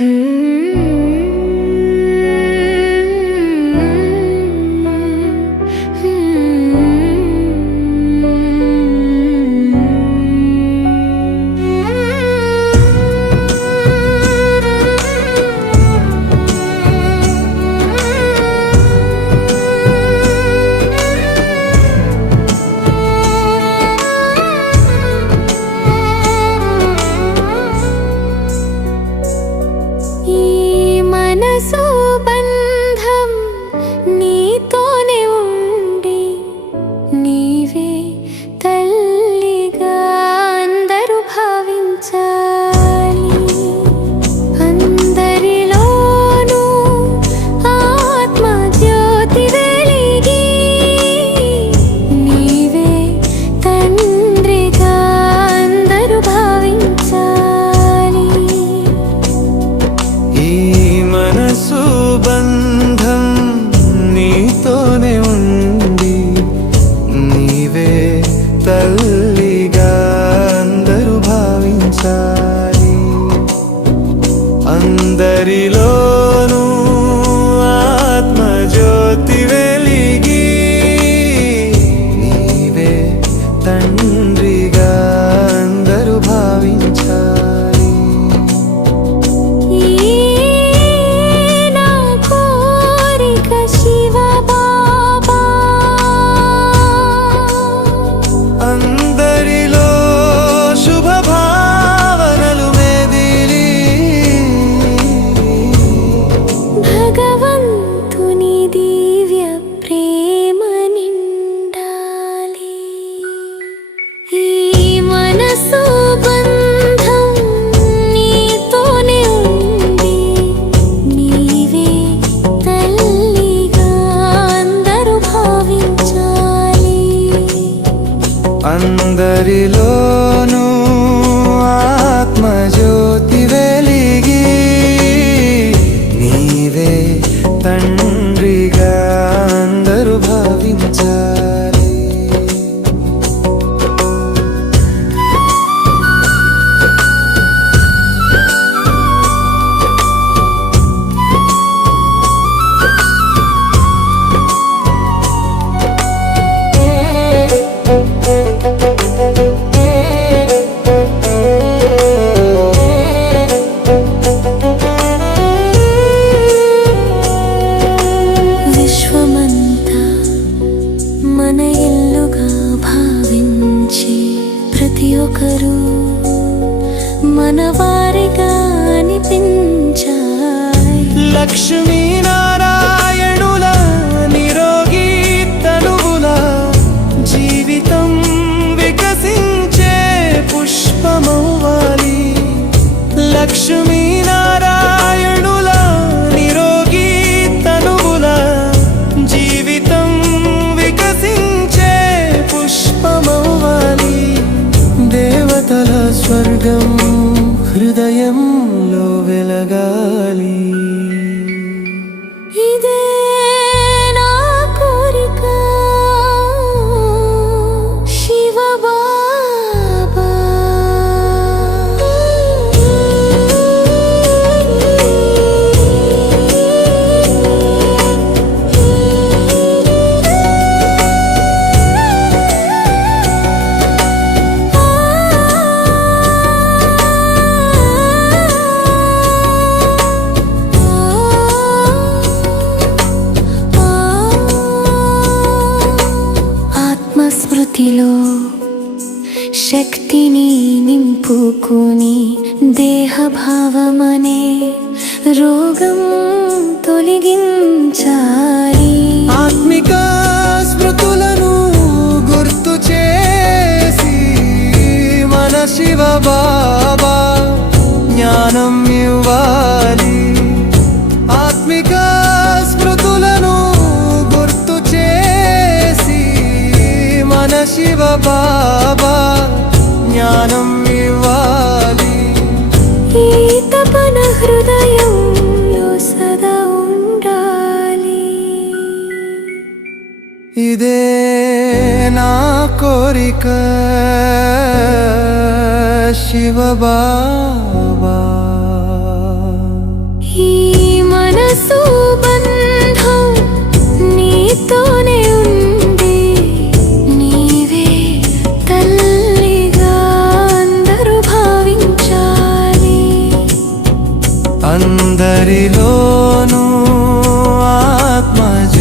ఈ tell అందరిలోనూ ఆత్మజ్యోతి వెలిగి లక్ష్మీనారాయణుల నిరోగి తనువుల జీవితం వికసించే పుష్పమవ్వాలి. లక్ష్మీనారాయణుల నిరోగి తనువుల జీవితం వికసించే పుష్పమవ్వాలి. దేవతల స్వర్గం ఆత్మస్మృతిలో శక్తిని నింపుకుని దేహభావమనే రోగం తొలగించాలి. ఆత్మిక స్మృతులను గుర్తు చేసి మన శివబా శివ బాబా జ్ఞానం ఇవ్వాలి. ఈ తపన హృదయంలో సదా ఉండాలి. ఇదే నా కోరిక శివ బాబా సుబంధం నీతో అందరిలోనూ ఆత్మజ